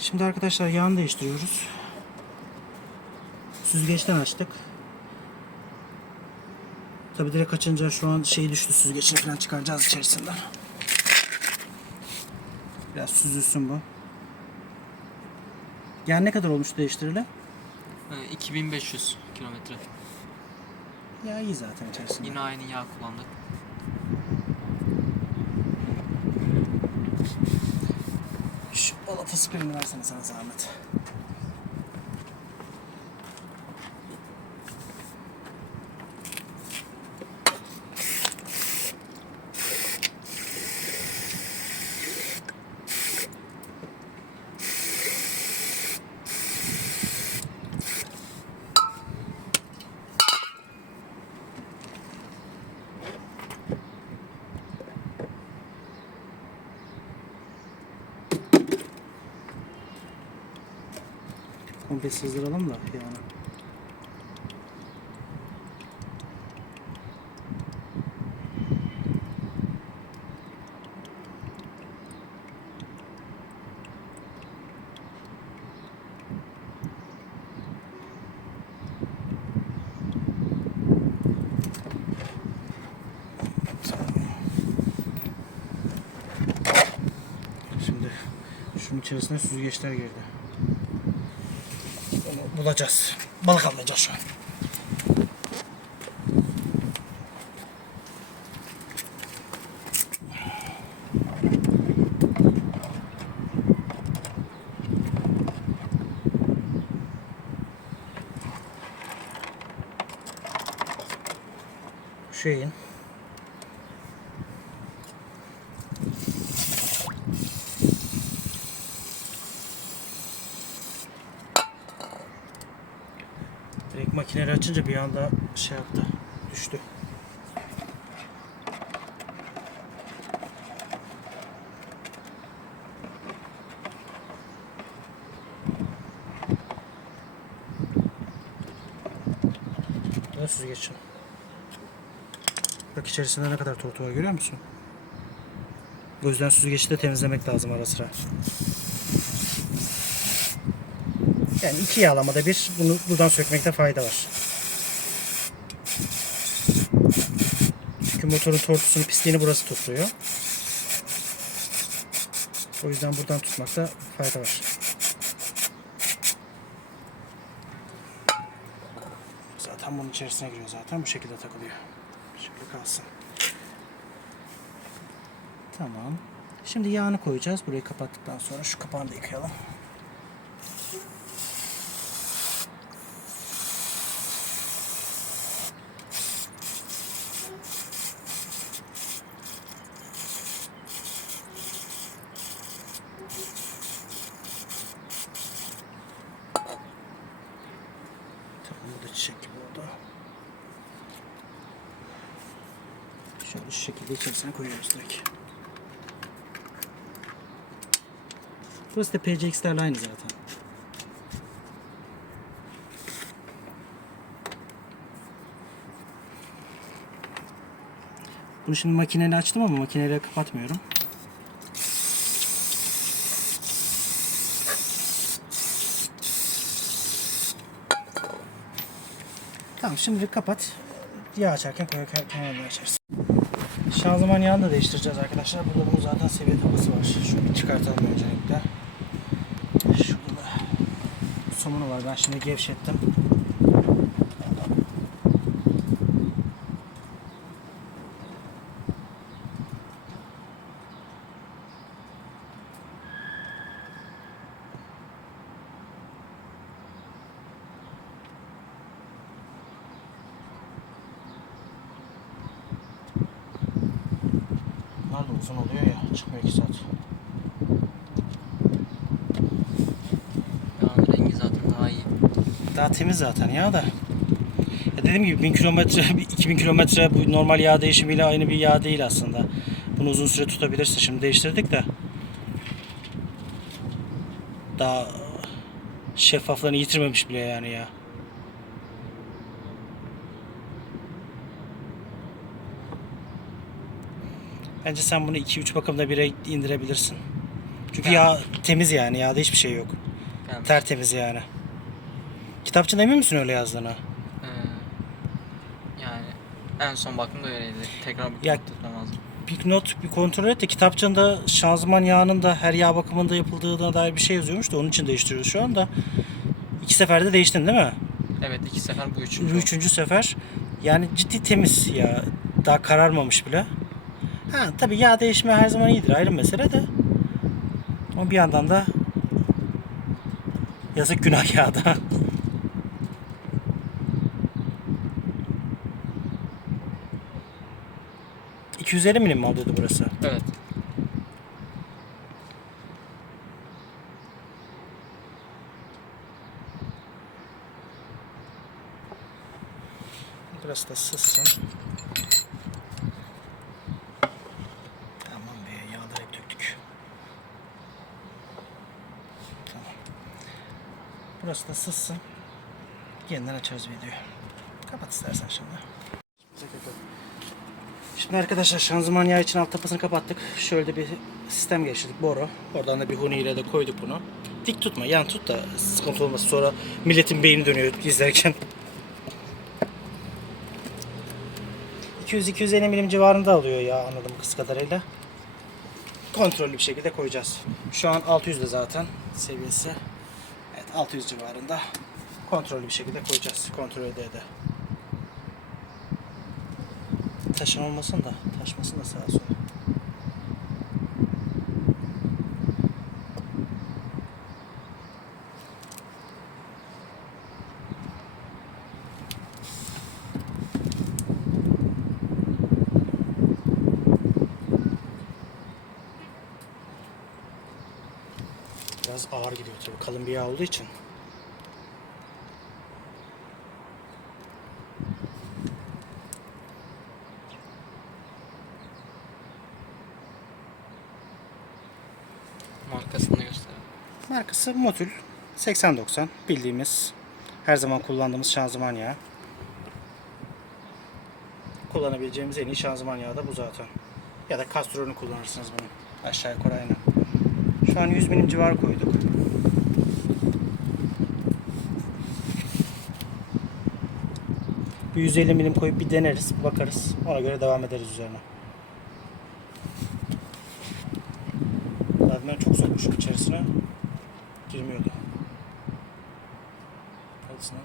Şimdi arkadaşlar yağını değiştiriyoruz. Süzgeçten açtık. Tabi direkt açınca şu an şey düştü süzgecini falan çıkaracağız içerisinden. Biraz süzülsün bu. Yani ne kadar olmuş değiştireli? Ee, 2500 kilometre. Ya iyi zaten içerisinde. Yine aynı yağ kullandık. Şu balata spirini versene sana zahmet. Komple sızdıralım da yani. Şimdi şunun içerisine süzgeçler girdi. Bulacağız. Balık avlayacağız şu an. Şeyin Direkt makineleri açınca bir anda şey yaptı. Düştü. Bu da süzgeç. Bak içerisinde ne kadar tortu var görüyor musun? O yüzden süzgeci temizlemek lazım ara sıra. Yani iki yağlamada bir bunu buradan sökmekte fayda var. Çünkü motorun tortusunun pisliğini burası tutuyor. O yüzden buradan tutmakta fayda var. Zaten bunun içerisine giriyor zaten. Bu şekilde takılıyor. Bu şekilde kalsın. Tamam. Şimdi yağını koyacağız. Burayı kapattıktan sonra şu kapağını da yıkayalım. Tamam bu da çiçek gibi oldu. Şöyle şu şekilde içerisine koyuyoruz direkt. Burası da PCX'lerle aynı zaten. Bunu şimdi makineyle açtım ama makineyle kapatmıyorum. Tamam şimdilik kapat. Yağ açarken kenarını açarsın. Şanzıman yağını da değiştireceğiz arkadaşlar. Burada bunun zaten seviye tabası var. Şunu bir çıkartalım öncelikle. Şurada da somunu var. Ben şimdi gevşettim. Bunlar da uzun oluyor ya. Çıkmıyor 2 saat. Yağın rengi zaten daha iyi. Daha temiz zaten ya da. Ya dediğim gibi 1000 kilometre, 2000 kilometre bu normal yağ değişimiyle aynı bir yağ değil aslında. Bunu uzun süre tutabilirse şimdi değiştirdik de. Daha şeffaflığını yitirmemiş bile yani ya. Bence sen bunu 2-3 bakımda bire indirebilirsin. Çünkü yağ temiz yani. Yağda hiçbir şey yok. Yani, Tertemiz yani. Kitapçında emin misin öyle yazdığına? e, yani en son baktığımda öyleydi. Tekrar bir Ya- kontrol lazım. Bir not bir kontrol et de kitapçında şanzıman yağının da her yağ bakımında yapıldığına dair bir şey yazıyormuş da onun için değiştiriyoruz şu anda. İki seferde değiştin değil mi? Evet iki sefer bu Bu üçüncü. oldu. üçüncü sefer. Yani ciddi temiz ya. Daha kararmamış bile. Ha tabii yağ değişimi her zaman iyidir ayrı mesele de. Ama bir yandan da yazık günah yağda. ...250 milim mi alıyordu burası? Evet. Burası da sızsın. Burası da sızsın. Yeniden açarız videoyu. Kapat istersen şimdi. Şimdi arkadaşlar şanzıman yağı için alt tapasını kapattık. Şöyle bir sistem geçirdik. Boru. Oradan da bir huni ile de koyduk bunu. Dik tutma. Yan tut da sıkıntı olmasın. Sonra milletin beyni dönüyor izlerken. 200-250 milim civarında alıyor ya anladığım kız kadarıyla. Kontrollü bir şekilde koyacağız. Şu an 600'de zaten seviyesi. Evet 600 civarında. Kontrollü bir şekilde koyacağız. Kontrol ede ede. Taşın olmasın da taşmasın da sağa sola. Biraz ağır gidiyor tabii kalın bir yağ olduğu için. Markasını da gösterelim. Markası Motul 8090 bildiğimiz her zaman kullandığımız şanzıman yağı. Kullanabileceğimiz en iyi şanzıman yağı da bu zaten. Ya da Castrol'unu kullanırsınız bunu. Aşağı yukarı aynı. Şu an 100 milim civarı koyduk. Bir 150 milim koyup bir deneriz, bakarız. Ona göre devam ederiz üzerine. Zaten çok sokmuşum içerisine. Girmiyordu. Hadi sınav.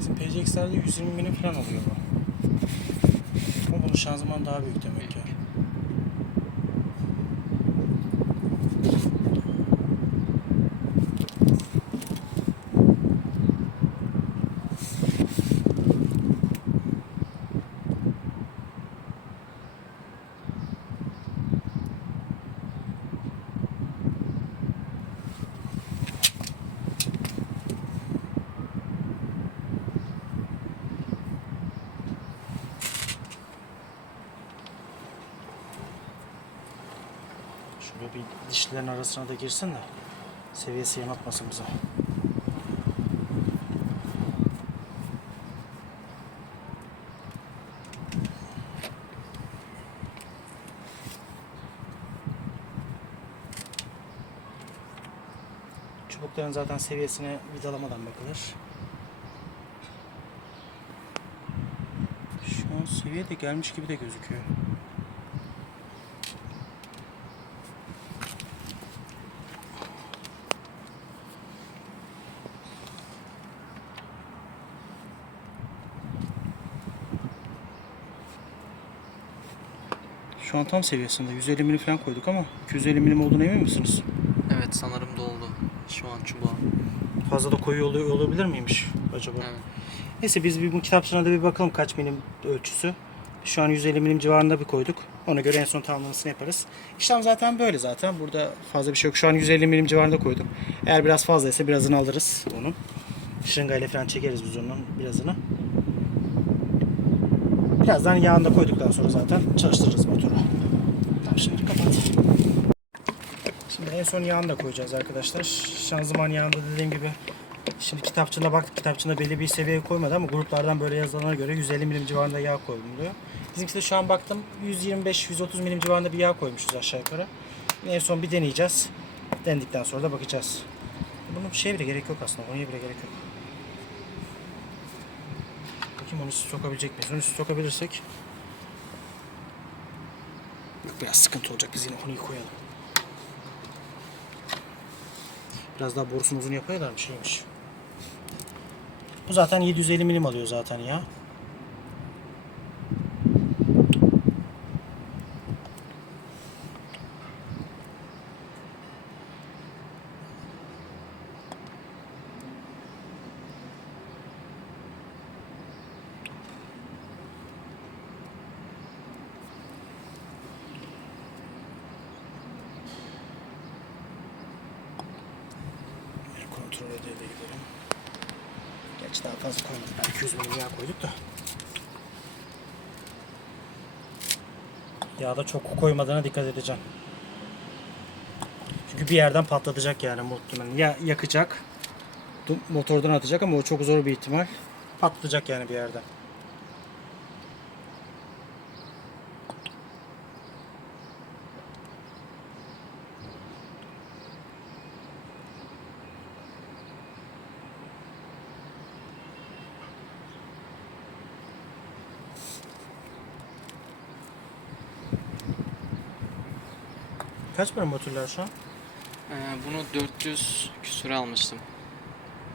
Bizim PCX'lerde 120 milim falan oluyor bu. Şanzıman daha büyük demek ki. Şöyle bir dişlerin arasına da girsin de seviyesi yanıltmasın bize. Çubukların zaten seviyesine vidalamadan bakılır. Şu an seviye de gelmiş gibi de gözüküyor. Şu an tam seviyesinde. 150 milim falan koyduk ama 250 milim olduğuna emin misiniz? Evet sanırım doldu. Şu an çubuğa. Fazla da koyu oluyor, olabilir miymiş acaba? Evet. Neyse biz bir bu kitapçığına da bir bakalım kaç milim ölçüsü. Şu an 150 milim civarında bir koyduk. Ona göre en son tamamlamasını yaparız. İşlem zaten böyle zaten. Burada fazla bir şey yok. Şu an 150 milim civarında koyduk. Eğer biraz fazlaysa birazını alırız onun. Şırıngayla falan çekeriz biz onun birazını. Birazdan yağını da koyduktan sonra zaten çalıştırırız motoru. Tamam şimdi kapat. Şimdi en son yağını da koyacağız arkadaşlar. Şanzıman yağında dediğim gibi Şimdi kitapçığına baktık. Kitapçığına belli bir seviyeye koymadı ama gruplardan böyle yazılana göre 150 milim civarında yağ koyuluyor. Bizimkisi de şu an baktım 125-130 milim civarında bir yağ koymuşuz aşağı yukarı. En son bir deneyeceğiz. Denedikten sonra da bakacağız. Bunun şeye bile gerek yok aslında. Oraya bile gerek yok. Bakayım onu sokabilecek miyiz? Onu sokabilirsek Yok biraz sıkıntı olacak. Biz yine onu koyalım. Biraz daha borusunu uzun yapıyorlar şeymiş. Bu zaten 750 milim alıyor zaten ya. Ede ede gidelim. Gerçi daha fazla koymadık. Belki 200 milim yağ koyduk da. Yağda çok koymadığına dikkat edeceğim. Çünkü bir yerden patlatacak yani muhtemelen. Ya yakacak, motordan atacak ama o çok zor bir ihtimal. Patlatacak yani bir yerden. Kaç para motorlar şu an? Ee, bunu 400 küsüre almıştım.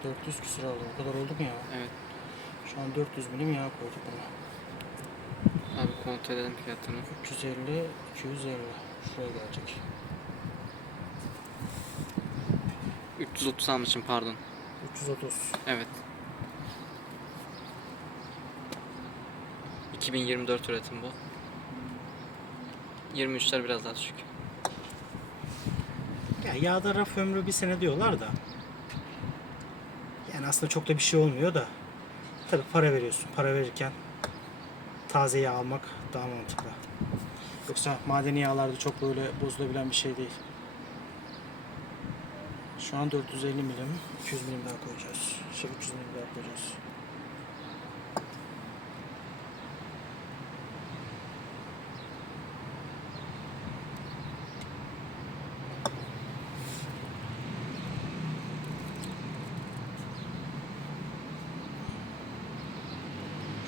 400 küsur aldı. O kadar oldu mu ya? Evet. Şu an 400 milim yağ koyduk buna. Abi kontrol edelim fiyatını. 350, 250. Şuraya gelecek. 330 almışım pardon. 330. Evet. 2024 üretim bu. 23'ler biraz daha düşük. Ya yağda raf ömrü bir sene diyorlar da. Yani aslında çok da bir şey olmuyor da. Tabi para veriyorsun. Para verirken taze yağ almak daha mantıklı. Yoksa madeni yağlarda çok böyle bozulabilen bir şey değil. Şu an 450 milim, 200 milim daha koyacağız. Şey 300 milim daha koyacağız.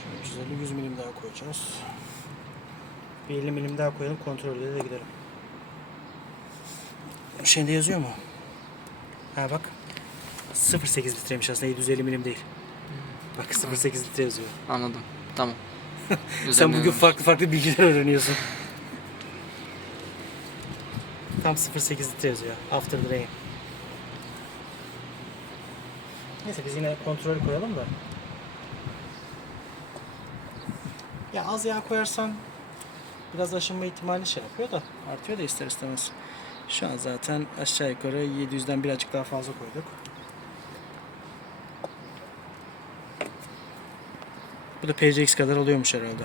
Şöyle 350 100 milim daha koyacağız. Bir 50 milim daha koyalım kontrolle de gidelim. Şeyde yazıyor mu? Ha bak. 0.8 litreymiş aslında 750 milim değil. Bak 0.8 litre yazıyor. Anladım. Tamam. Sen bugün farklı farklı bilgiler öğreniyorsun. Tam 0.8 litre yazıyor. After drain. Neyse biz yine kontrol koyalım da. Ya az yağ koyarsan biraz aşınma ihtimali şey yapıyor da artıyor da ister istemez. Şu an zaten aşağı yukarı 700'den birazcık daha fazla koyduk. Bu da PCX kadar oluyormuş herhalde.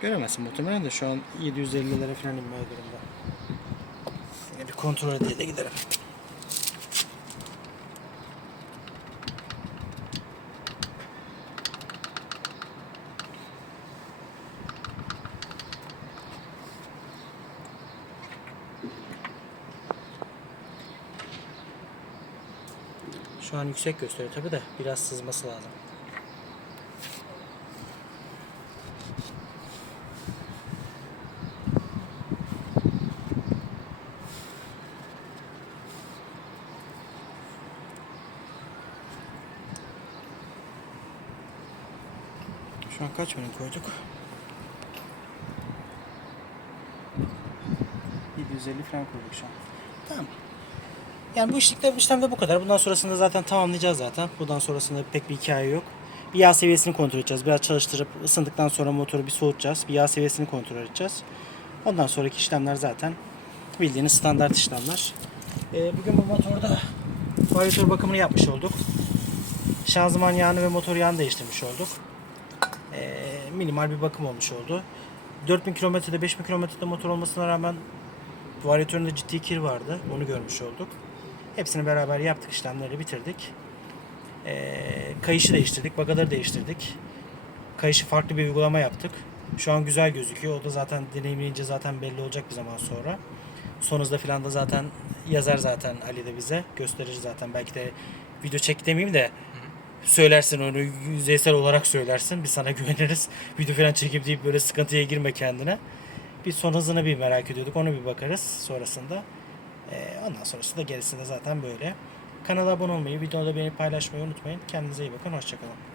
Göremezsin muhtemelen de şu an 750'lere falan inmeye durumda. Yine bir kontrol edeye de gidelim. Şu an yüksek gösteriyor tabi de biraz sızması lazım. Şu an kaç milim koyduk? 750 falan koyduk şu an. Tamam. Yani bu işlikte, işlemde bu kadar. Bundan sonrasında zaten tamamlayacağız zaten. Bundan sonrasında pek bir hikaye yok. Bir yağ seviyesini kontrol edeceğiz. Biraz çalıştırıp ısındıktan sonra motoru bir soğutacağız. Bir yağ seviyesini kontrol edeceğiz. Ondan sonraki işlemler zaten bildiğiniz standart işlemler. Ee, bugün bu motorda varyatör bakımını yapmış olduk. Şanzıman yağını ve motor yağını değiştirmiş olduk. Ee, minimal bir bakım olmuş oldu. 4000 kilometrede 5000 kilometrede motor olmasına rağmen varyatöründe ciddi kir vardı. Onu görmüş olduk. Hepsini beraber yaptık işlemleri bitirdik. Ee, kayışı değiştirdik, bagaları değiştirdik. Kayışı farklı bir uygulama yaptık. Şu an güzel gözüküyor. O da zaten deneyimleyince zaten belli olacak bir zaman sonra. Son hızda filan da zaten yazar zaten Ali de bize. Gösterir zaten. Belki de video çek demeyeyim de söylersin onu yüzeysel olarak söylersin. Biz sana güveniriz. Video falan çekip deyip böyle sıkıntıya girme kendine. Bir son hızını bir merak ediyorduk. Onu bir bakarız sonrasında. Ee, ondan sonrasında gerisinde zaten böyle. Kanala abone olmayı, videoda beni paylaşmayı unutmayın. Kendinize iyi bakın. Hoşçakalın.